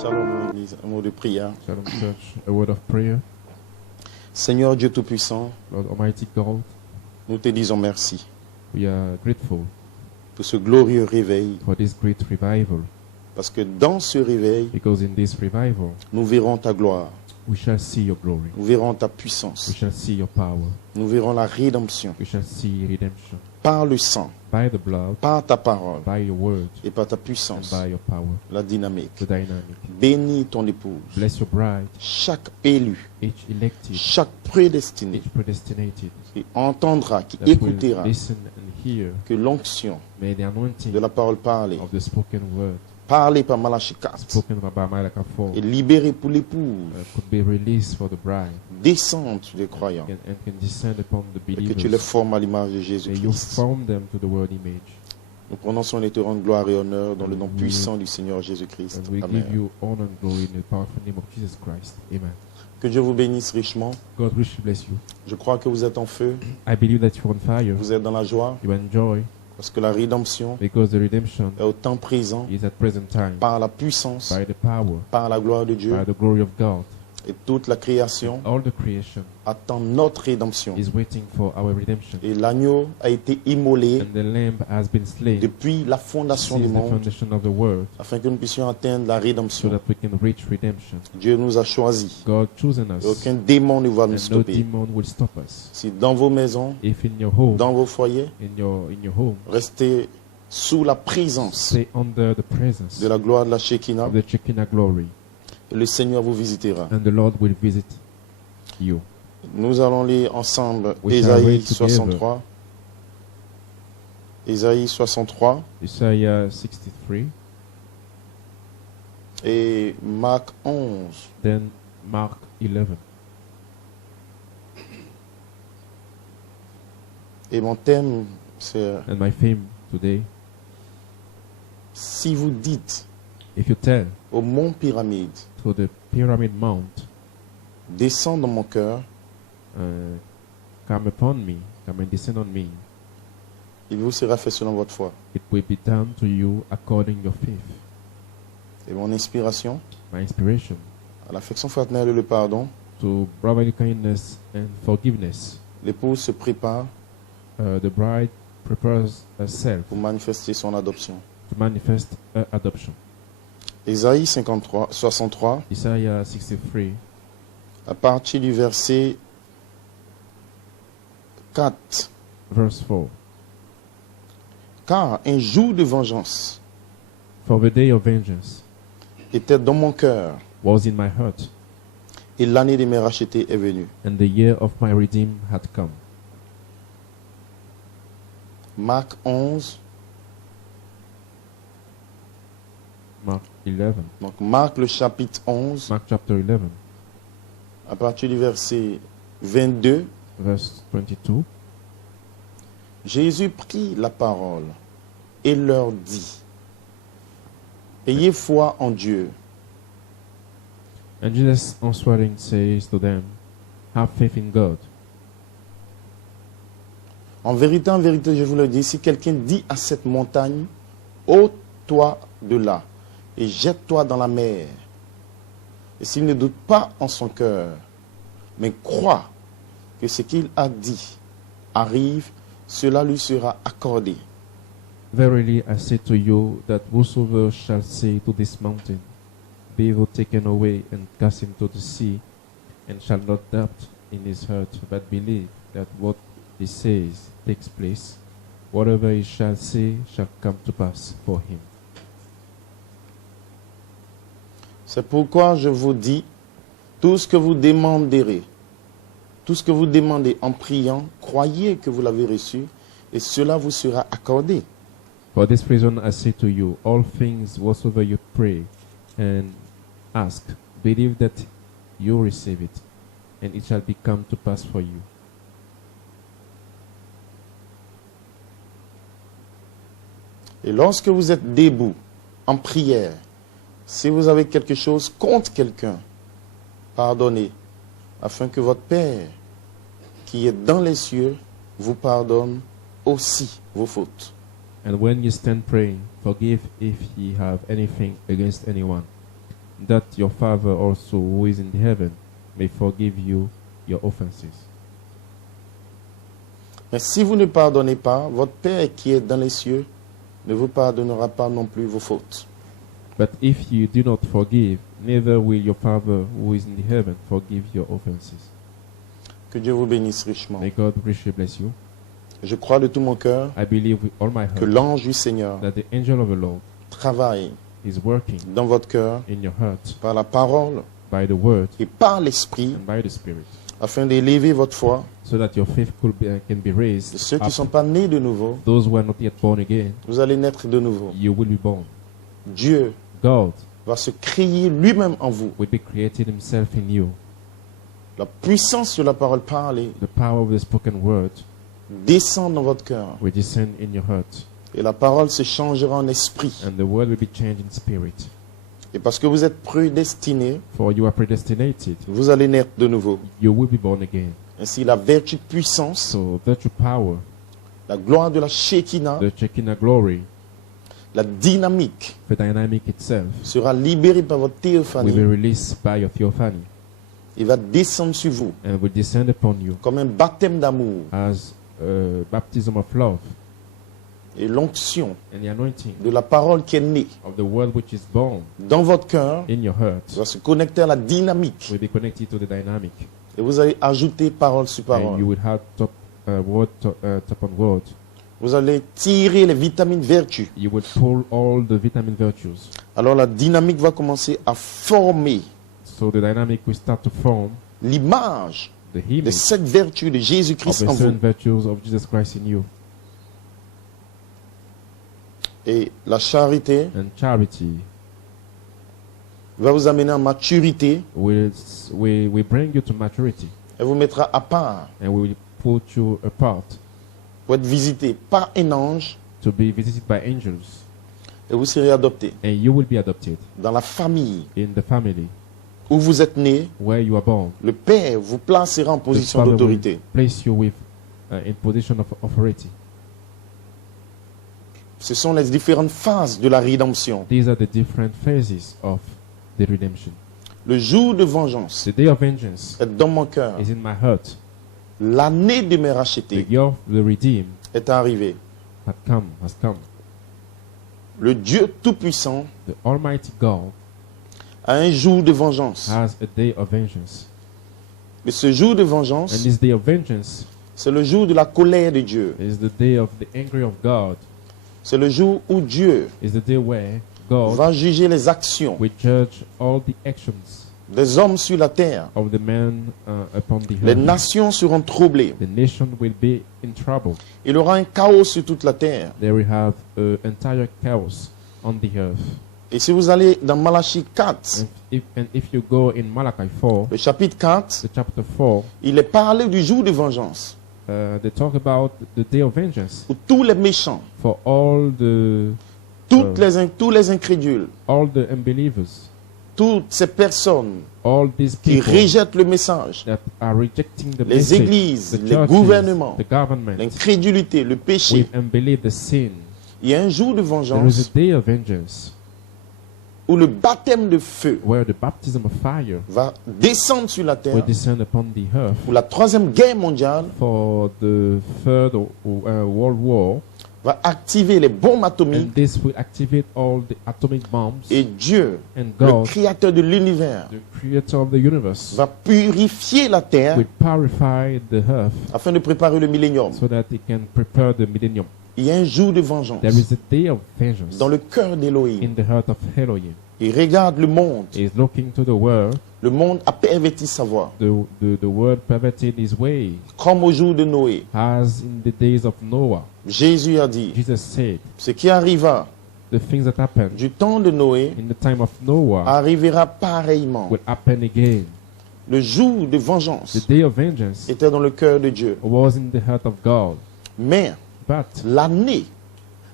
Shalom, Église. Un mot de prière. Shalom Church, a word of prayer. Seigneur Dieu Tout-Puissant, Lord Almighty God, nous te disons merci we are grateful pour ce glorieux réveil, for this great revival, parce que dans ce réveil, because in this revival nous verrons ta gloire, we shall see your glory, nous verrons ta we puissance, shall see your power, nous verrons la rédemption we shall see redemption par le sang, by the blood, par ta parole by your word, et par ta and puissance, by your power, la dynamique. the dynamic. Bénis ton épouse, Bless your bride, chaque élu, each elected, chaque prédestiné each predestinated, qui entendra, qui that will écoutera, listen and hear. que l'onction May the anointing de la parole parlée, of the spoken word, parlée par Malachie 4, spoken by Malachi 4, et libérée pour l'épouse, could be released for the bride descende sur les croyants, and can descend upon the et que tu les believers, formes à l'image de and you Jésus-Christ. form them to the word image. Nous prononçons et te rendons gloire et honneur dans le nom puissant du Seigneur Jésus-Christ. And we give Amen. you honor and glory in the powerful name of Jesus Christ. Amen. Que Dieu vous bénisse richement. God richly bless you. Je crois que vous êtes en feu, I believe that you're on fire. vous êtes dans la joie, You enjoy parce que la rédemption because the redemption est au temps présent is at present time par la puissance, by the power, par la gloire de Dieu. by the glory of God. Et toute la création All the creation attend notre rédemption. is waiting for our redemption. Et l'agneau a été immolé And the lamb has been slain depuis la fondation du since the monde foundation of the world afin que nous puissions atteindre la so rédemption. that we can reach redemption. Dieu nous a choisis. God chosen Et us aucun démon ne va nous and no stopper. demon will stop us. Si dans vos maisons, If in your home, dans vos foyers, in your home, restez sous la présence stay under the presence de la gloire de la Shekinah, of the Shekinah glory, et le Seigneur vous visitera. and the Lord will visit you. Nous allons lire ensemble We shall Ésaïe read together. 63. Ésaïe 63 Isaiah 63, et Marc 11. then Mark 11. Et mon thème, c'est And my theme today, si vous dites if you tell au mont Pyramide, to the Pyramid Mount, descends dans mon cœur, come upon me, come and descend on me, il vous sera fait selon votre foi. it will be done to you according your faith. Et mon inspiration, My inspiration à l'affection fraternelle et le pardon, to brotherly kindness and forgiveness. l'épouse se prépare The bride prepares herself pour manifester son adoption. to manifest her adoption. Ésaïe 63, Isaiah 63, à partir du verset 4. verse 4. Car un jour de vengeance For the day of vengeance était dans mon cœur, was in my heart, et l'année de mes rachetés est venue. and the year of my redeem had come. Marc 11, Mark 11. donc Marc le chapitre 11, Mark chapter 11, à partir du verset 22, verse 22. Jésus prit la parole et leur dit, ayez foi en Dieu. And Jesus answering says to them, have faith in God. En vérité, je vous le dis, si quelqu'un dit à cette montagne, ôte-toi de là et jette-toi dans la mer, et s'il ne doute pas en son cœur, mais croit que ce qu'il a dit arrive, cela lui sera accordé. Verily I say to you that whosoever shall say to this mountain, be thou taken away and cast into the sea, and shall not doubt in his heart, but believe that what he says takes place, whatever he shall say shall come to pass for him. C'est pourquoi je vous dis, tout ce que vous demanderez, tout ce que vous demandez en priant, croyez que vous l'avez reçu, et cela vous sera accordé. For this reason I say to you, all things whatsoever you pray and ask, believe that you receive it, and it shall become to pass for you. Et lorsque vous êtes debout, en prière, si vous avez quelque chose contre quelqu'un, pardonnez, afin que votre Père, qui est dans les cieux, vous pardonne aussi vos fautes. And when you stand praying, forgive if ye have anything against anyone, that your Father also who is in heaven may forgive you your offenses. Mais si vous ne pardonnez pas, votre Père qui est dans les cieux ne vous pardonnera pas non plus vos fautes. But if you do not forgive, neither will your Father who is in heaven forgive your offenses. Que Dieu vous bénisse richement. May God richly bless you. Je crois de tout mon cœur I believe with all my que heart l'ange du Seigneur that the angel of the Lord travaille is working dans votre cœur in your heart par la parole by the word et par l'esprit and by the Spirit, afin d'élever votre foi. so that your faith can be raised. De ceux qui ne up. sont pas nés de nouveau, Those who are not yet born again, vous allez naître de nouveau. you will be born. Dieu God va se créer lui-même en vous. will be created himself in you. La puissance de la parole parlée The power of the spoken word descend dans votre cœur will descend in your heart, et la parole se changera en esprit. and the word will be changed in spirit. Et parce que vous êtes prédestinés, For you are predestinated, vous allez naître de nouveau. you will be born again. Ainsi, la vertu de puissance, So virtue power, la gloire de la Shekinah, the Shekinah glory, la dynamique the dynamic itself, sera libérée par votre will be théophanie released by your theophany et va descendre sur vous and will descend upon you comme un baptême d'amour as a baptism of love, et l'onction and the anointing de la parole qui est née of the word which is born dans votre cœur in your heart va se connecter à la dynamique will be connected to the dynamic, et vous allez ajouter parole sur and you parole. will have word top on word. Vous allez tirer les vitamines vertus. You will pull all the vitamin virtues. Alors la dynamique va commencer à former So the dynamic will start to form l'image the de image cette vertu de of Jésus-Christ the en vous. seven virtues of Jesus Christ in you. Et la charité And charity va vous amener en maturité will bring you to maturity, et vous mettra à part and will put you apart pour être visité par un ange to be visited by angels, et vous serez adopté and you will be adopted dans la famille in the family où vous êtes né. where you are born. Le Père vous placera en The position Father will d'autorité. place you with in position of authority. Ce sont les différentes phases de la rédemption. These are the different phases of the redemption. Le jour de vengeance The day of vengeance est dans mon cœur. is in my heart. L'année de mes The rachetés year of the redeemed est arrivée. has come. Le Dieu Tout-Puissant The Almighty God a un jour de vengeance. has a day of vengeance. Et ce jour de And vengeance, this day of vengeance c'est le jour de la colère de Dieu. is the day of the anger of God. C'est le jour où Dieu Is the day where God va juger les actions will judge all the actions des hommes sur la terre. of the men upon the Les earth. nations seront troublées. The nation will be in trouble. Il y aura un chaos sur toute la terre. They will have entire chaos on the earth. Et si vous allez dans Malachie 4, And if you go in Malachi 4, le chapitre 4, the chapter 4, il est parlé du jour de vengeance they talk about the day of vengeance où tous les méchants, for all the tous les incrédules, unbelievers, toutes ces personnes all these qui people rejettent le message, that are rejecting the les message, églises, the les churches, gouvernements, the government, l'incrédulité, le péché. with unbelief, the sin. Il y a un jour de There is vengeance a day of vengeance où le baptême de feu where the baptism of fire va descendre sur la will terre, descend upon the earth. où la troisième guerre mondiale For the third World War, va activer les bombes and atomiques this will activate all the atomic bombs, et Dieu, and le God, créateur de l'univers, the creator of the universe, va purifier la terre will purify the earth afin de préparer le millénium. so that it can prepare the millennium. Il y a un jour de vengeance There is a day of vengeance dans le cœur d'Élohim. in the heart of Elohim. Il regarde le monde. He is looking to the world. Le monde a perverti sa voie, The world perverted his way, comme au jour de Noé. as in the days of Noah. Jésus a dit, Jesus said, ce qui arriva the things that happened du temps de Noé in the time of Noah arrivera pareillement. will happen again. Le jour de The vengeance day of vengeance était dans le cœur de Dieu. was in the heart of God. Mais But l'année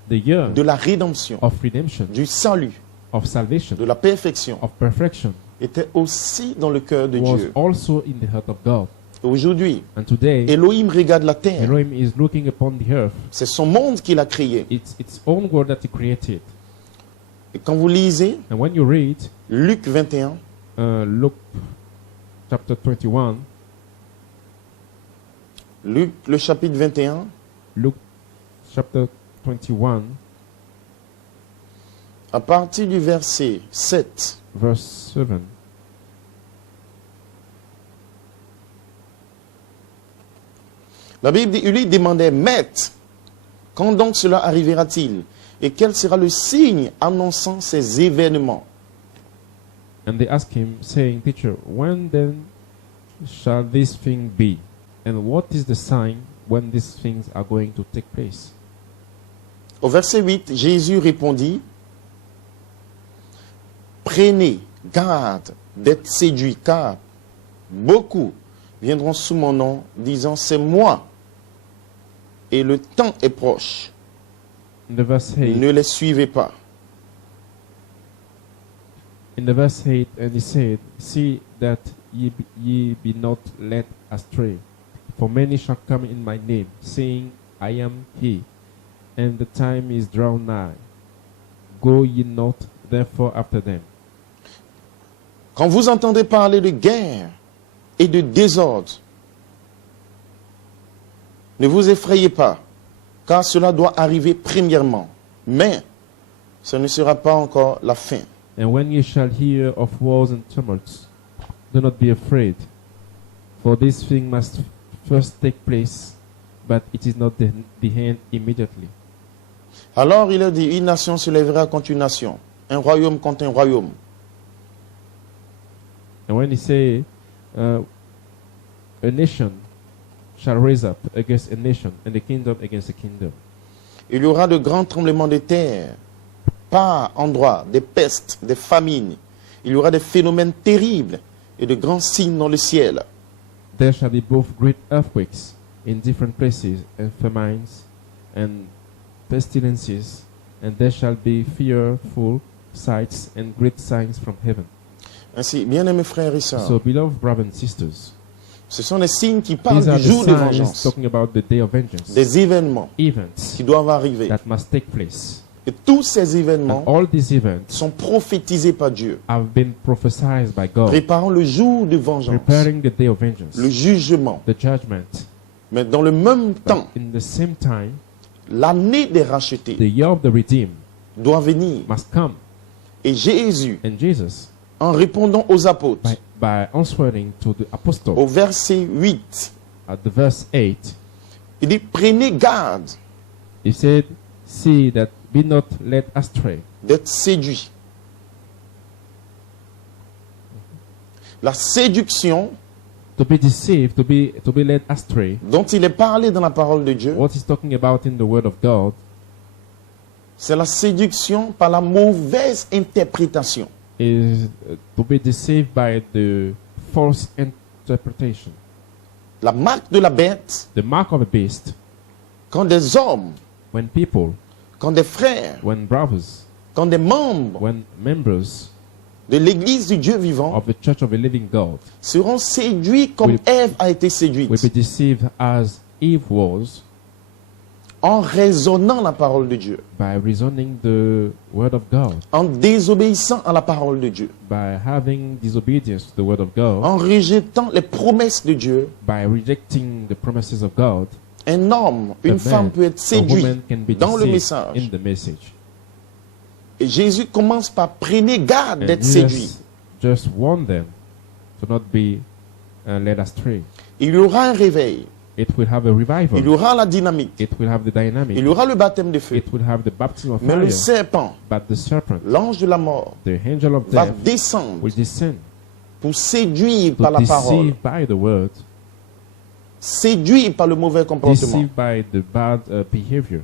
the year de la rédemption, of redemption, du salut, of salvation, de la perfection, of perfection était aussi dans le cœur de was Dieu. also in the heart of God. Aujourd'hui, And today, Elohim regarde la terre. Elohim is looking upon the earth. C'est son monde qu'il a créé. It's its own world that he created. Et quand vous lisez And when you read Luc 21, Luke chapter 21, Luc le chapitre 21, Luke chapter 21, à partir du verset 7, verse 7, la Bible dit, il lui demandait, Maître, quand donc cela arrivera-t-il? Et quel sera le signe annonçant ces événements? and they asked him, saying, Teacher, when then shall this thing be? And what is the sign when these things are going to take place? Au verset 8, Jésus répondit, Prenez garde d'être séduits, car beaucoup viendront sous mon nom, disant, c'est moi, et le temps est proche. In the verse 8, Ne les suivez pas. and he said, See that ye be not led astray. For many shall come in my name, saying, I am he, and the time is drawn nigh. Go ye not therefore after them. Quand vous entendez parler de guerre et de désordre, ne vous effrayez pas, car cela doit arriver premièrement. Mais ce ne sera pas encore la fin. And when ye shall hear of wars and tumults, do not be afraid, for this thing must first take place, but it is not the end immediately. Alors il a dit, une nation se lèvera contre une nation, un royaume contre un royaume. And when he say, a nation shall raise up against a nation, and a kingdom against a kingdom. Il y aura de grands tremblements de terre, par endroits, des pestes, des famines. Il y aura des phénomènes terribles et de grands signes dans le ciel. There shall be both great earthquakes in different places, and famines, and pestilences, and there shall be fearful sights and great signs from heaven. Ainsi, bien-aimés frères et sœurs, So, beloved brothers and sisters, ce sont des signes qui parlent these are du the jour de signs vengeance, talking about the day of vengeance, des événements events qui doivent arriver. that must take place. Et tous ces And événements all these events sont prophétisés par Dieu, have been prophesied by God, préparant le jour de vengeance, preparing the day of vengeance, le jugement. the judgment. Mais dans le même temps, But in the same time, l'année des rachetés the year of the redeemed doit venir. must come. Et Jésus, And Jesus, en répondant aux apôtres, by answering to the apostle, au verset 8, at the verse 8, il dit, prenez garde he said, See that be not led astray. d'être séduits. La séduction To be deceived, to be led astray, dont il est parlé dans la parole de Dieu, what he's talking about in the word of God, c'est la séduction par la mauvaise interprétation. is to be deceived by the false interpretation. La marque de la bête, The mark of a beast, quand des hommes, when people, quand des frères, when brothers, quand des membres when members de l'église du Dieu vivant of the church of a living God seront séduits comme Will- Ève a été séduite, will be deceived as Eve was en raisonnant la parole de Dieu, by reasoning the word of God, en désobéissant à la parole de Dieu, by having disobedience to the word of God, en rejetant les promesses de Dieu. by rejecting the promises of God. Un homme, une a femme man, peut être a séduit woman can be dans le deceived message. in the message. Et Jésus commence par prenez garde And d'être Jesus séduit. just warn them to not be led astray. Il y aura un réveil, It will have a il y revival. aura la dynamique, It will have the dynamic. il y aura le baptême de feu. It will have the baptism of Mais le fire. serpent, But the serpent, l'ange de la mort, the angel of va death, descendre will descend pour séduire to par la parole, deceive by the word, séduire par le mauvais comportement. deceive by the bad behavior.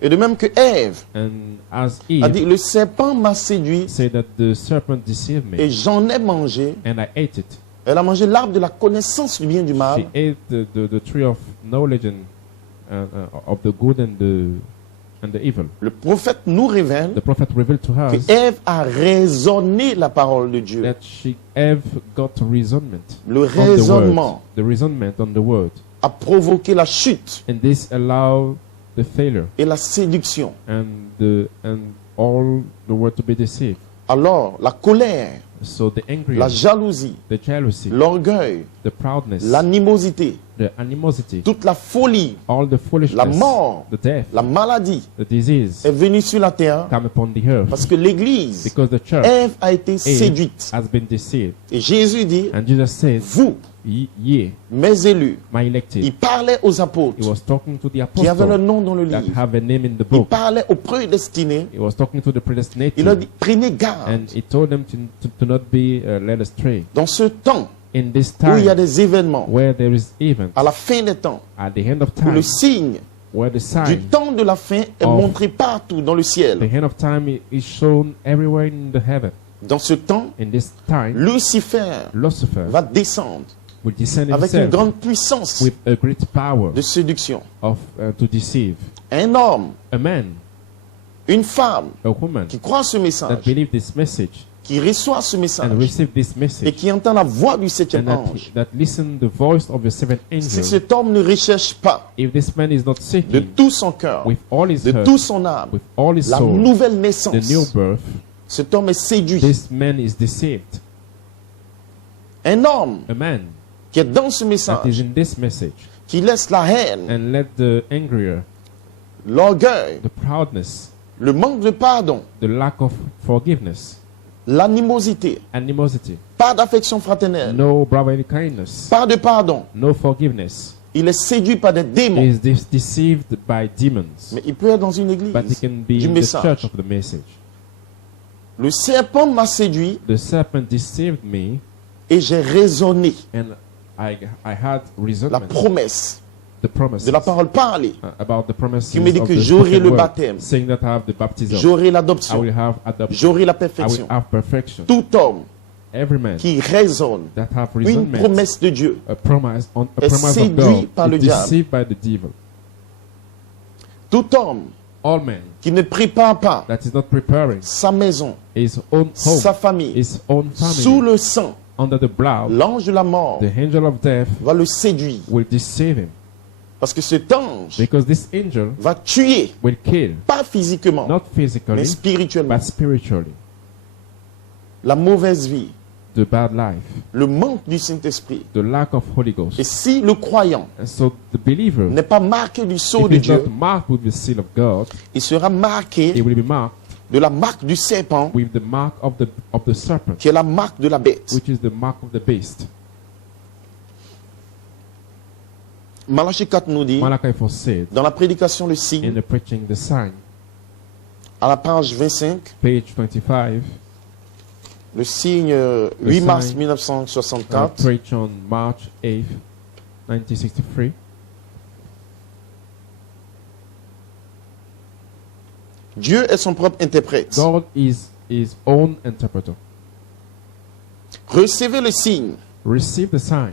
Et de même que Ève And as a dit, Eve le serpent m'a séduit said that the serpent deceived et me, j'en ai mangé. and I ate it. Elle a mangé l'arbre de la connaissance du bien et du mal. She ate the tree of knowledge and of the good and the evil. Le prophète nous révèle The prophet revealed to que us Ève a raisonné la parole de Dieu. that Eve got reasonment Le on the raisonnement word, the reasonment on the word, a provoqué la chute and this allowed the failure et la séduction. and all the world to be deceived. Alors, la colère, So the anger, la jalousie, the jealousy, l'orgueil, the proudness, l'animosité, the animosity, toute la folie, all the foolishness, la mort, the death, la maladie the disease est venue sur la terre come upon the earth. parce que l'Église, Because the church, Ève, a été Eve, séduite. has been deceived. Et Jésus dit, And Jesus said, vous, Ye, mes élus, my il elected. parlait aux He apôtres was talking to the qui avaient le apostles nom dans le that livre. have a name in the Il book. parlait aux prédestinés. He was talking to the Il leur predestinated. dit, prenez garde. And he told them to not be led astray. Dans ce temps In this où il y a time des événements, where there is event, à la fin des temps, at the end of où le time, signe where the du sign, temps de la fin est of montré partout dans le the ciel. end of time is shown everywhere in the heaven. Dans ce temps, In this time, Lucifer Lucifer va descendre will descend avec une himself grande puissance with a great power de séduction. of to deceive. Un homme, A man, une femme a woman qui croit ce that message, believe this message qui reçoit ce and message receive this et message qui entend la voix du septième and ange, that listen the voice of the seventh si angel, cet homme ne recherche pas if this man is not de seeking tout son cœur, with all his de heart, toute son âme, with all his la soul, nouvelle the new naissance, birth, cet homme est séduit. this man is deceived. Un homme A man qui est dans ce that is message, in this message qui laisse la haine, and let the anger, l'orgueil, the proudness, le manque de pardon, the lack of forgiveness, l'animosité, animosity, pas d'affection fraternelle, no brotherly kindness, pas de pardon. no forgiveness, Il est séduit par des démons. is deceived by demons. Mais il peut être dans une But he église can be du in the message. church of the message. Le serpent m'a séduit The serpent deceived me, et j'ai raisonné and I had la resentment. promesse The promises de la parole parlée. about the promises Qui me dit of que the j'aurai spoken le word, baptême. saying that I have the baptism, J'aurai I l'adoption, will have adoption, j'aurai la I will perfection. have perfection. Tout homme Every man qui raisonne that have une resentment, promesse de Dieu a promise of séduit God, par le is diable. deceived by the devil. Tout homme All men qui ne prépare pas that is not preparing sa maison, his own home, sa famille, his own sous family, le sang, under the blood, l'ange de la mort the angel of death va le séduire. will deceive him. Parce que cet ange Because this angel va tuer, will kill, pas physiquement, not mais physically, spirituellement. but spiritually. La mauvaise vie, The bad life, le manque du Saint-Esprit. the lack of Holy Et Ghost. si le croyant And so the believer, n'est pas marqué du sceau if de he's Dieu, not marked with the seal of God, il sera he marqué will be marked de la marque du serpent, with the mark of the serpent, qui est la marque de la bête. which is the mark of the beast. Malachie 4 nous dit, Malachi 4 said dans la prédication, le in signe, the preaching the sign, à la page 25, page 25, le signe 8 mars sign, 1964, preached on March 8th, 1963. Dieu est son propre interprète. God is his own interpreter. Recevez le signe. Receive the sign.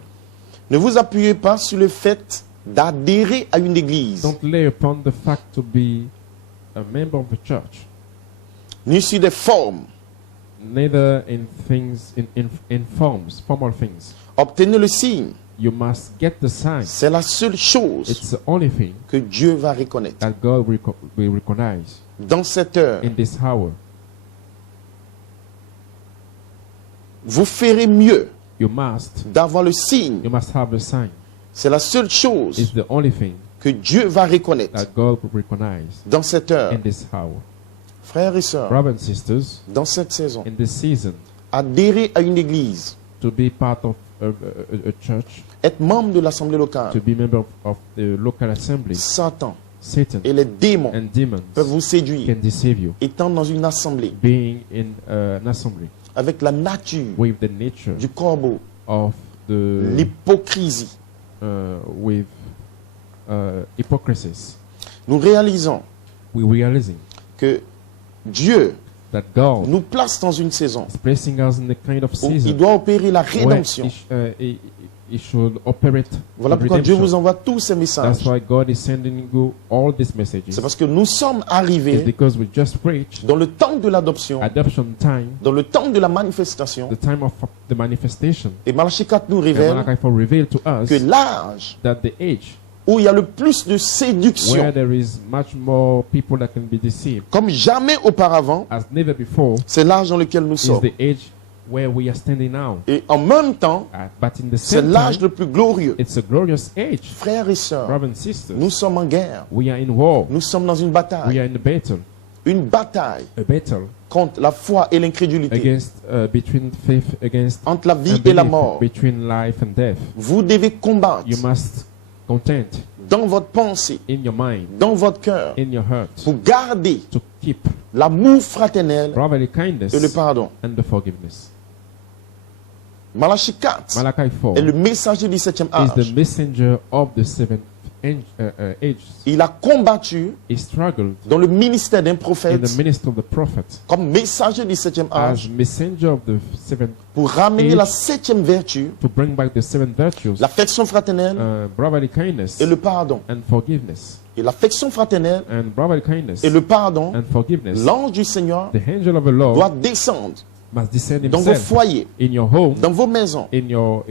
Ne vous appuyez pas sur le fait d'adhérer à une église, Don't lay upon the fact to be a member of the church, ni sur des formes. neither in things, in forms, formal things. Obtenez le signe. You must get the sign. C'est la seule chose It's the only thing que Dieu va reconnaître. that God will recognize Dans cette heure, in this hour. vous ferez mieux You must d'avoir le signe. have the sign. C'est la seule chose It's the only thing que Dieu va reconnaître that God will recognize dans cette heure. in this hour. Frères et sœurs, Brothers and sisters, dans cette saison, in this season, adhérer à une église, to be part of a church, être membre de l'assemblée to locale, be member of the local assembly, Satan Satan et les démons and demons peuvent vous séduire can deceive you. étant dans une assemblée Being in an assembly avec la nature with the nature du corbeau, of the l'hypocrisie. with hypocrisies, Nous réalisons we realizing que Dieu that God nous place dans une saison is placing us in the kind of où il season doit opérer la where rédemption. he should operate Voilà the pourquoi Dieu redemption. vous envoie tous ces That's messages. why God is sending you all these messages. C'est parce que nous sommes It's arrivés because we just preached dans le temps de l'adoption, adoption time, dans le temps de la manifestation. the time of the manifestation. Et Malachie 4 nous And révèle Malachi 4 revealed to us que l'âge that the age où il y a le plus de séduction, where there is much more people that can be deceived comme jamais auparavant, as never before, c'est l'âge dans lequel nous is sommes. the age where we are standing now. Et en même temps, But in the c'est same l'âge time, le plus glorieux. it's a glorious age. Frères et sœurs, Brothers and sisters, nous sommes en guerre. we are in war. Nous sommes dans une We bataille. are in a battle. Une bataille A battle contre la foi et l'incrédulité, against between faith against entre la vie et la unbelief, mort. between life and death. Vous devez combattre You must contend dans votre pensée, in your mind, dans votre cœur, in your heart, pour garder to keep l'amour fraternel brotherly kindness et le pardon. and the forgiveness. Malachie 4 Malachi 4 est le messager du 7e is the âge. messenger of the seventh age. Il a combattu He struggled dans le ministère d'un in prophète the ministry of the prophet comme messager du 7e as âge messenger of the seventh, pour ramener age la 7e vertu, to bring back the seven virtues, l'affection fraternelle brotherly kindness et le pardon. and forgiveness. Et l'affection fraternelle And brotherly kindness et le pardon, and forgiveness. l'ange du Seigneur The angel of the Lord doit descendre must descend dans vos himself foyers, in your home, dans vos maisons, in your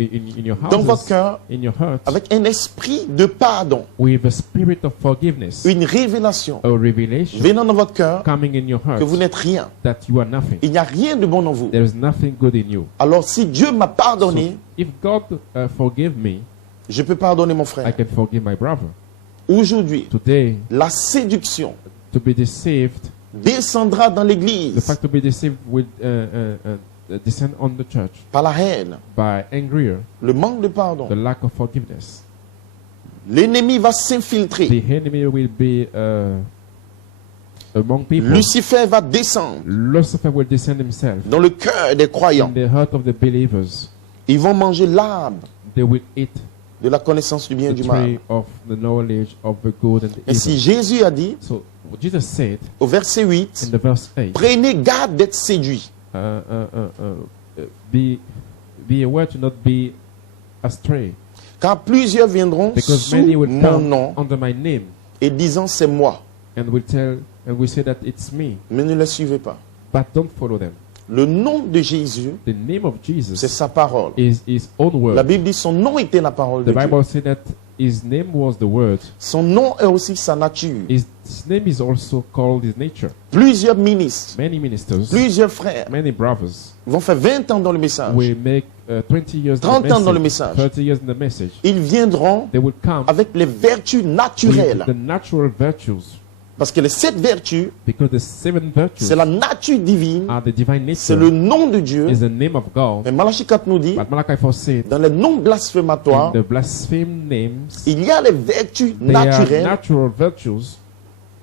dans votre houses, cœur, in your heart, avec un esprit de pardon, with a spirit of forgiveness, une révélation a revelation venant dans votre cœur coming in your heart que vous n'êtes rien. that you are nothing. Il n'y a rien de bon en vous. There is nothing good in you. Alors si Dieu m'a So pardonné, if God forgive me, je peux pardonner mon I frère. can forgive my brother. Aujourd'hui, Today, la séduction to be deceived, descendra dans the l'église fact to be deceived will descend on the church par la haine, by anger, le manque de pardon. the lack of forgiveness. L'ennemi va s'infiltrer. The enemy will be among people. Lucifer va descendre Lucifer will descend himself dans le cœur des in croyants. the heart of the believers. Ils vont manger l'arbre They will eat de la connaissance du bien et the du mal. tree of the knowledge of the good and the Ainsi, evil. Jésus a dit So Jesus said au verset in 8, the verse 8, prenez garde d'être séduits. be aware to not be astray, Car plusieurs viendront because sous many will mon come nom under my name et disant c'est moi. and will say that it's me, Mais ne les suivez pas. but don't follow them. Le nom de Jésus, The name of c'est Jesus sa parole. is his own La word. Bible dit son nom était la parole The de Dieu. Bible said that his name was the word. Son nom est aussi sa nature. His name is also called his nature. Plusieurs ministres, Many ministers, plusieurs frères many brothers vont faire 20 ans dans le message. will make 20 years in 30 ans dans le the message. message, 30 years in the message. Ils viendront They will come avec les vertus with naturelles. the natural virtues, Parce que les 7 vertus, because the seven virtues c'est la nature divine, are the divine c'est le nature, nom de Dieu. is the name of God. Mais Malachie 4 nous dit, But Malachi 4 said, dans les noms in blasphématoires, the blaspheme names, il y a les vertus they are naturelles natural virtues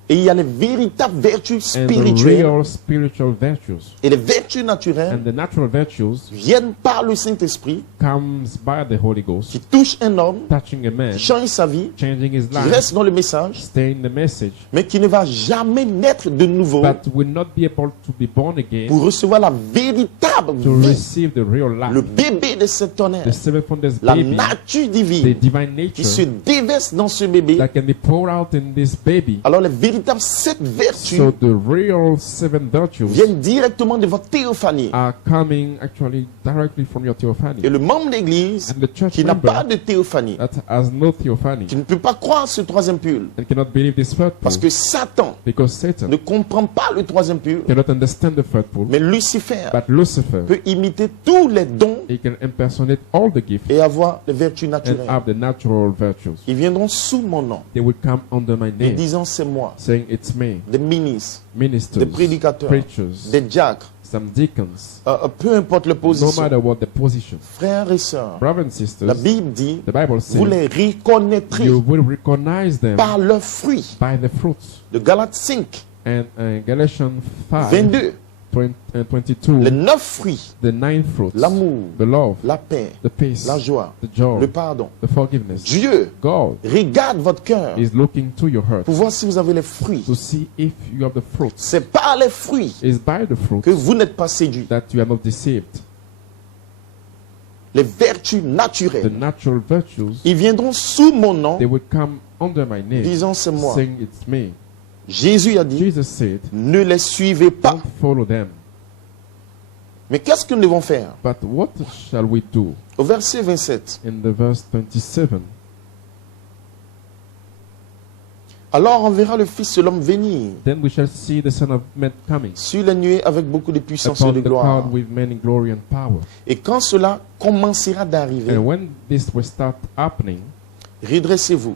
et il y a les véritables vertus and the spirituelles. real spiritual virtues. Et les vertus naturelles And the natural virtues viennent par le Saint-Esprit comes by the Holy Ghost, qui touche un homme, touching a man, qui change sa vie, changing his qui life, reste dans le message, stay in the message, mais qui ne va jamais naître de nouveau but will not be able to be born again pour recevoir la véritable to vie, receive the real le life, bébé de cet tonnerre, the sevenfold la baby, nature the divine divine qui se nature déverse dans ce bébé. that can be poured out in this baby. Alors les véritables 7 vertus So the real seven virtues viennent directement de votre théophanie. are coming actually directly from your Et theophany. le membre d'église And the church qui n'a pas member de théophanie, that has no theophany qui ne peut pas croire ce troisième pull, and cannot believe this third parce pull, que Satan because Satan ne comprend pas le troisième pull, cannot understand the third pull, mais Lucifer but Lucifer, peut imiter tous les dons he can impersonate all the gifts et avoir les vertus and naturelles. have the natural virtues. Ils viendront sous mon nom, They will come under my et name, disant c'est moi, saying it's me, des ministres, ministers, des prédicateurs, preachers, des diacres, some deacons, peu importe la no position. matter what the position. Frères et sœurs, Brothers and la sisters, Bible dit, the Bible vous says les reconnaîtrez you will recognize them par leurs fruits. by the fruits. De Galates 5, And Galatians 5, 22, 22, les 9 fruits, the 9 fruits, l'amour, the love, la paix, the peace, la joie, the joy, le pardon. the forgiveness. Dieu God regarde votre cœur is looking to your heart pour voir si vous avez les fruits. to see if you have the fruits. C'est par les fruits It's by the fruits que vous n'êtes pas séduits. that you are not deceived. Les vertus The naturelles, natural virtues, ils viendront sous mon nom, they will come under my name, disant c'est moi. saying it's me. Jésus a dit, Jesus said, ne les suivez pas. don't follow them. Mais qu'est-ce que nous devons faire? But what shall we do? Au verset 27, In the verse 27, Alors on verra le Fils de l'homme venir Then we shall see the Son of Man coming sur les nuées avec beaucoup de puissance et upon de the gloire. cloud with many glory and power. Et quand cela commencera d'arriver, And when this will start happening, redressez-vous,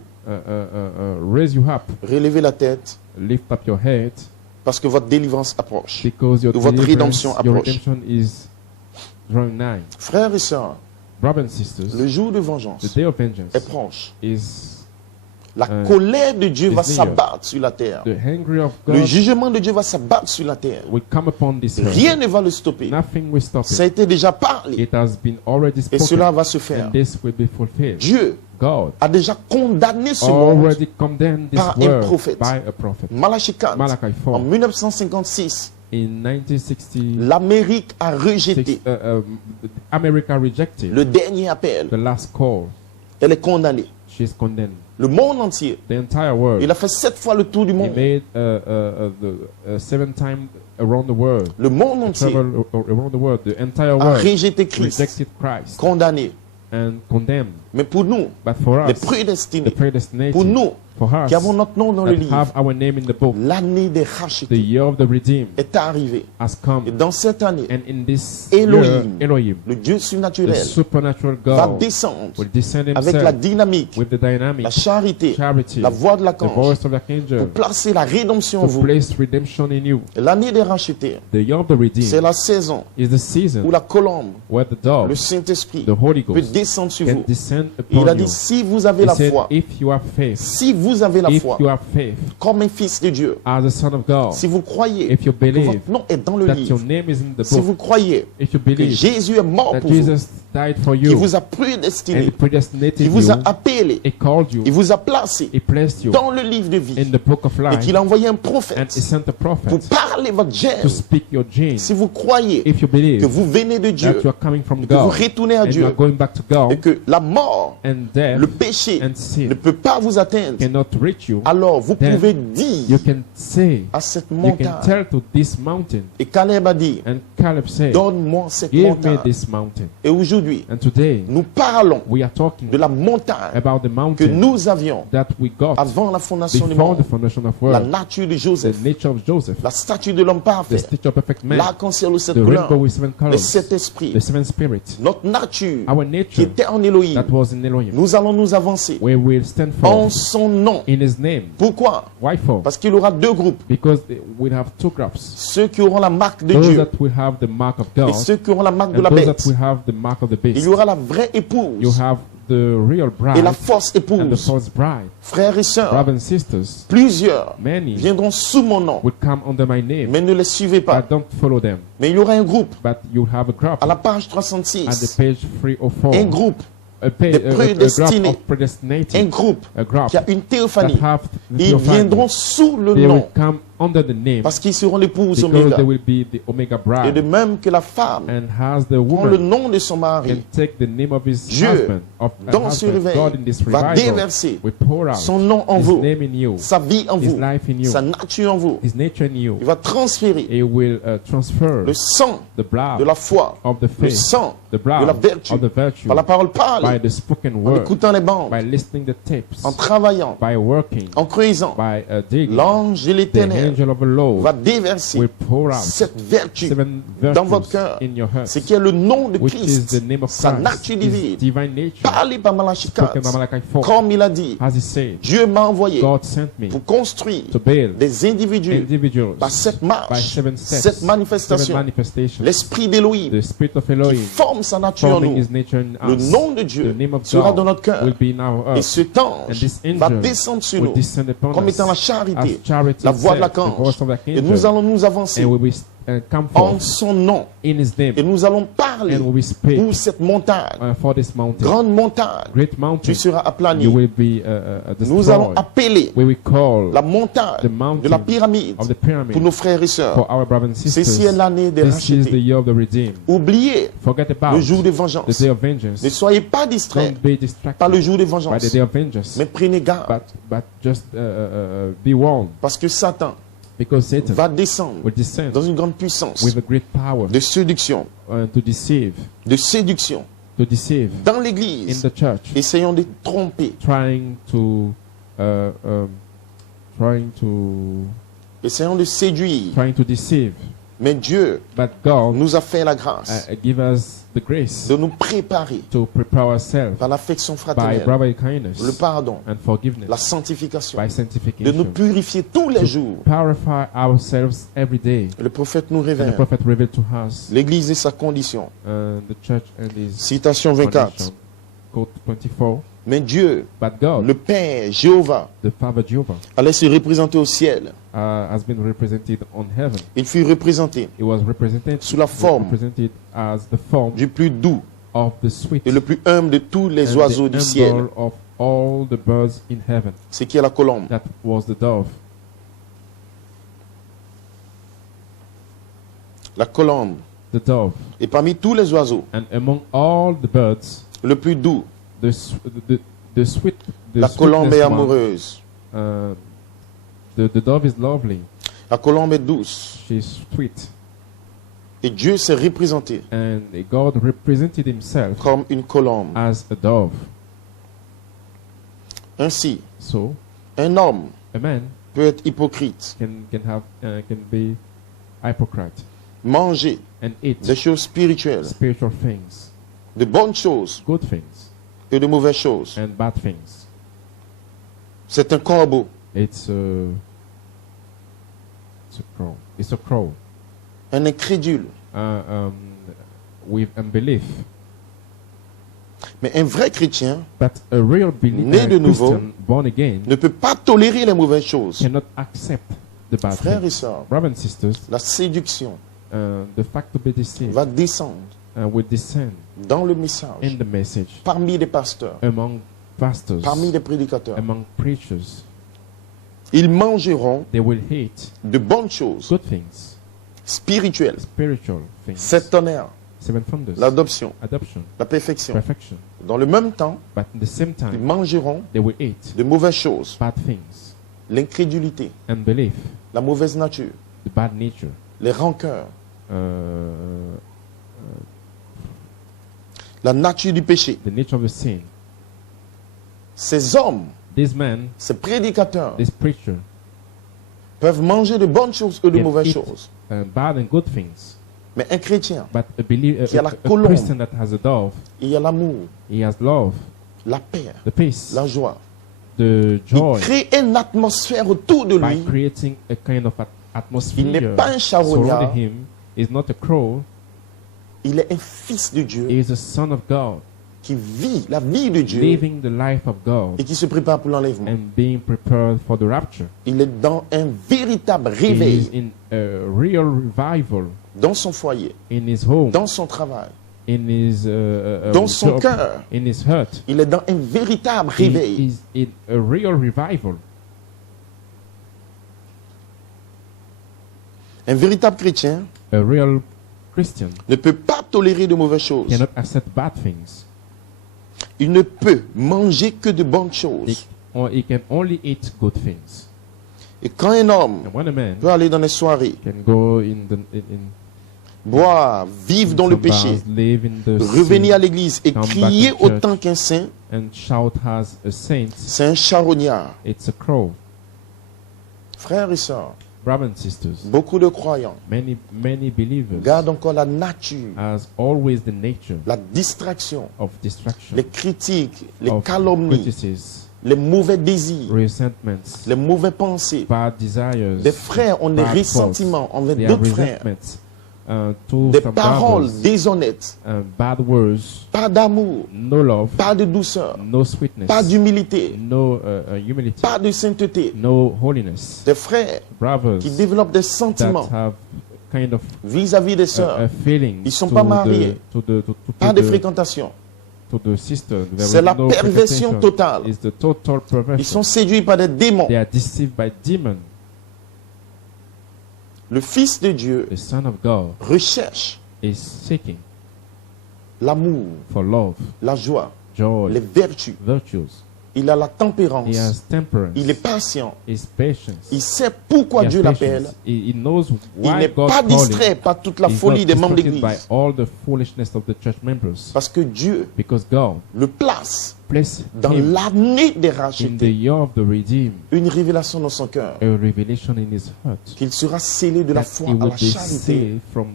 raise you up, relevez la tête, lift up your head, parce que votre délivrance approche. because your Votre deliverance, rédemption your approche. redemption is drawing nigh. Frères et sœurs, Brothers and sisters, le jour de the vengeance day of vengeance est proche. is La colère de Dieu va is near. s'abattre sur la terre. the anger of Le God jugement de Dieu va s'abattre sur la terre. will come upon this earth. Rien ne va le stopper. Nothing will stop Ça a it. été déjà parlé. It has been already Et cela spoken, va se faire. and this will be fulfilled. Dieu God a déjà condamné ce monde. already condemned this par un world prophète. by a prophet. Malachi 4, Malachi en 4, 1956, in 1960, l'Amérique a rejeté America rejected le dernier appel. the last call. Elle est condamnée. She is condemned. Le monde entier. The entire world. Il a fait 7 fois le tour du He monde. made the 7 times around the world. Le monde entier Travel around the world. The entire a world rejeté Christ, rejected Christ condamné. and condemned. Mais pour nous, But for les us, the prédestinés, predestinated, pour nous for us, qui avons notre nom dans le that livre, have our name in the book, l'année des the rachetés year of the redeemed est arrivée. has come. Et dans cette année, And in this Elohim, year, Elohim, le Dieu the surnaturel, supernatural va God, descendre will descend avec la himself dynamique, with the dynamic, la charité, charity, la voix de the l'archange, voice of pour archangel, placer la rédemption en to vous. place redemption in you. L'année des rachetés, The year of the c'est redeemed la saison is the où season la colombe, where the dove, le Saint-Esprit, the Holy peut Ghost, descendre sur can vous. descend Il a upon dit, you. si vous avez He la said, foi, if you have faith, si vous avez la if foi, you have faith comme un fils de Dieu, as a son of God, si vous croyez if you que believe votre nom est dans le that your livre, name is in the si book, vous croyez if you que believe Jésus est mort that pour vous, Jesus died for qu'il you vous a and prédestiné, he predestinated qu'il vous you, a appelé, he called you, il vous a placé he placed you dans le livre de in vie the book of et life, qu'il a envoyé un and he prophète sent a pour prophet parler votre to gène. speak your gene. Si vous croyez If you believe que vous venez de that Dieu, you are coming from que vous God retournez à and you Dieu are going back to et God, que la mort, and death le péché and sin ne peut pas vous atteindre, cannot reach you, alors vous then pouvez you dire can say, à cette you can montagne, tell to this mountain, et Caleb a dit, and Caleb said, donne-moi cette give me montagne. this mountain. Et aujourd'hui, And today nous parlons we are talking de la montagne about the que mountain nous avions that we got avant la fondation du before monde, the foundation of la world, nature de the Joseph, nature of Joseph, la statue de l'homme the parfait, statue of perfect man, l'arc-en-ciel aux 7 the couleurs, rainbow with 7 les colors, 7 esprits, the 7 spirits, notre nature our qui nature était en Élohim. that was in Elohim. Nous allons nous avancer We will stand en forth son nom. in his name. Pourquoi? Why for? Parce qu'il y aura 2 groupes. Because we'll have two groups. Ceux qui auront la marque de Those Dieu that will have the mark of et God, ceux qui auront la marque de and la those bête. that will have the mark of the Il beast. y aura la vraie You épouse have the real et la bride fausse and the épouse. false bride. Frères et sœurs, Brothers and sisters, plusieurs many viendront sous mon nom, will come under my name, mais ne les suivez pas. but don't follow them. Mais il y aura un groupe But you have a group à la page at the 306, page 304. un groupe, A des group prédestinés. of predestinated. un groupe A group qui a une that théophanie. have the Ils theophany. viendront sous le They will nom come under the name parce qu'ils seront l'épouse because Oméga. they will be the Omega Et de bride. même que la femme And has the prend le woman nom de son can mari, take the name of his Dieu, husband, of her dans ce husband, réveil, God in this va revival, déverser will pour out son nom en his vous, name in you, sa vie en his vous, life in you, sa nature en vous. his nature in you. Il va transférer He will transfer le sang the blood de la foi, of the le faith, sang the de la blood vertu, of the virtue, par la parole by parlée, the spoken en word, écoutant les bandes, by listening the tapes, en travaillant, by working, en creusant. by digging. L'ange de The l'éternel angel of the Lord va déverser will pour out cette vertu 7 dans votre virtues cœur, in your heart, ce qui est le nom de which is Christ, the name of sa Christ, nature his divine, divine nature, parlé par Malachi 4, spoken by Malachi 4, comme il a dit, as he said, Dieu m'a envoyé God sent me pour construire to build des individus individuals par cette by marche, 7 steps, cette 7 manifestation, manifestations, l'esprit d'Élohim the spirit of qui Elohim forme sa nature en forming nous. his nature in Le us. nom de The Dieu name of sera dans God notre cœur. will be in our Et earth, cet and ange this va angel descendre sur will nous descend upon comme us étant la as charité, charity la voix de itself, the l'archange. voice of Et nous l'archangel, allons nous avancer and we will come en forth son nom. in his name, Et nous allons parler and we will speak pour cette montagne, for this mountain, grande montagne, great mountain. tu seras aplani. You will be Nous allons destroyed. appeler We will call la montagne the mountain de la pyramide of the pyramid pour nos frères et for sœurs. our brothers and Ceci est sisters. l'année des This is the rachetés. year of the redeemed. Oubliez Forget about le jour de the vengeance. day of vengeance. Ne soyez pas distraits Don't be par distracted le jour de by the vengeance. day of vengeance, Mais prenez garde but just be warned, parce que Satan because Satan va descendre will descend dans une grande puissance with a great power de séduction, to deceive dans in l'église, the church, essayons de tromper, trying to trying to essayant de séduire. deceive. Mais Dieu But God nous a fait la grâce give us the grace de nous préparer to prepare ourselves par l'affection by fraternelle, brotherly le kindness pardon, and forgiveness, la sanctification, by de nous sanctification, purifier tous les jours. purify ourselves every day. Le prophète nous And the révèle prophet revealed to us l'Église et sa condition. the church and his Citation 24. condition. Quote 24. Mais Dieu, But God, le Père, Jéhovah, the Father Jehovah, allait se représenter au ciel. has been represented on heaven. Il fut représenté It was represented sous la forme represented as the form du plus doux of the sweet et le plus humble de tous les and oiseaux the du ciel. humble of all the birds in heaven. C'est qui est la colombe. That was the dove. La colombe. The dove. Et parmi tous les oiseaux, And among all the birds, le plus doux, the sweet, the la colombe est sweetest one, amoureuse. the dove is lovely. La colombe est douce. She's sweet. Et Dieu s'est représenté And God represented himself comme une colombe. as a dove. Ainsi, So un homme a man peut être hypocrite, can be hypocrite manger and eat des choses spirituelles, spiritual things, de bonnes choses good things et de mauvaises choses. and bad things. C'est un corbeau. It's a crow. It's a crow. Un incrédule. With unbelief. Mais un vrai chrétien But a real Né de nouveau, Christian born again ne peut pas tolérer les mauvaises choses. cannot accept the bad Frères et things. sœurs, Brothers and sisters, la séduction the fact to be deceived va descendre will descend dans le message in the message parmi les pasteurs, among pastors, parmi les prédicateurs. among preachers. Ils mangeront They will hate de bonnes choses good things, spirituelles, spiritual things, sept tonnerres, seven thunders, l'adoption, adoption, la perfection. perfection. Dans le même temps, But at the same ils time, mangeront they will eat de mauvaises choses, bad things, l'incrédulité, unbelief, la mauvaise nature, the bad nature, les rancœurs, uh, la nature du péché. the nature of the sin. Ces hommes, These men, ces prédicateurs, this preacher, peuvent manger de bonnes choses ou de can mauvaises eat choses. bad and good things. Mais un chrétien, But a Qui a la colombe. Christian that has a dove, il y a l'amour, he has love, la paix, the peace, la joie. the Il joy, crée une atmosphère autour de by lui. creating a kind of atmosphere Il n'est pas un charognard. surrounding him. He's not a crow. Il est un fils de He Dieu is a son of God, qui vit la vie de Dieu living the life of God et qui se prépare pour l'enlèvement. and being prepared for the rapture. Il est dans un véritable He is réveil in a real revival dans son foyer, in his home, dans son travail, in his dans son job, cœur. in his heart. Il est dans un véritable He réveil. is in a real revival. Un véritable chrétien A real Christian ne peut pas tolérer de mauvaises choses. cannot accept bad things. Il ne peut manger que de bonnes choses. He can only eat good things. Et quand un homme And when a man peut aller dans les soirées, can go in boire, vivre dans le some bars, péché, live in the revenir à sin, l'église et come back crier to church. autant qu'un saint, and shout as a saint, c'est un charognard. it's a crow. Frères et sœurs, Brothers and sisters, beaucoup de croyants many believers gardent encore la nature, has always the nature la distraction, of distraction, les critiques, les of calomnies, criticism, les mauvais désirs, resentments, les mauvaises pensées. bad desires, Des frères ont des bad ressentiments thoughts, envers they have d'autres frères, resentments to des some paroles brothers, déshonnêtes, bad words, pas d'amour, no love, pas de douceur, no sweetness, pas d'humilité, no humility, pas de sainteté. no holiness. Des frères Brothers qui développent des that sentiments have kind of vis-à-vis des sœurs, a feeling Ils sont to pas mariés. pas de the, fréquentation. to the sister. There C'est is la no perversion frequentation. totale. It's the total Ils perversion. sont séduits par des démons. They are deceived by demons. Le Fils de Dieu The Son of God recherche is seeking l'amour, for love, la joie, joy, les vertus. virtues. Il a la He tempérance. has temperance. Il est patient. Is patience. Il sait pourquoi He has Dieu l'appelle. patience. He knows Il why n'est God pas called him. distrait par toute la He's folie not des membres distracted by d'église. all the foolishness of the church members. Parce que Dieu Because God le place placed dans him l'année des in the rachetés. year of the redeemed, Une révélation dans son cœur. a revelation in his heart, Qu'il sera scellé de la that foi he à would la be charité. saved from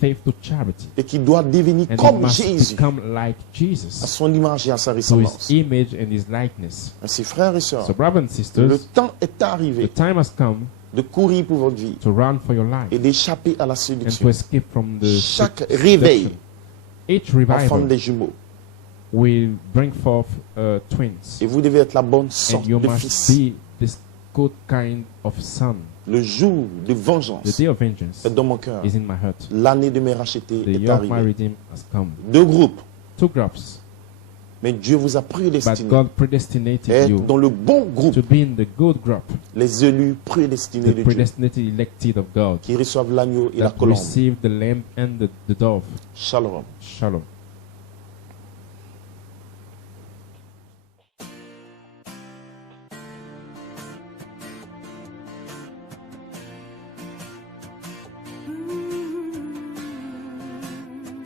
faith to charity, Et qu'il doit devenir and he comme must Jésus. become like À Jesus, son image et à sa to his ressemblance. image and his likeness. Ainsi, frères et sœurs, So, brothers and le sisters, temps est the arrivé time has come de courir pour votre vie to run for your life et d'échapper à la and to séduction. escape from the Chaque seduction. réveil Each en forme revival des jumeaux. will bring forth twins, Et vous devez être la bonne and sorte you de must fils. be this good kind of son. Le jour de The vengeance day of vengeance est dans mon cœur. is in my heart. L'année de mes rachetés The est year of my arrivée. redeem has come. 2 groupes. 2 groups, Mais Dieu vous a but prédestiné God à predestinated être you dans le bon groupe. to be in the good group, Les élus prédestinés the de Dieu predestinated elected of God, qui reçoivent l'agneau et la that colombe. received the lamb and the dove. Shalom. Shalom.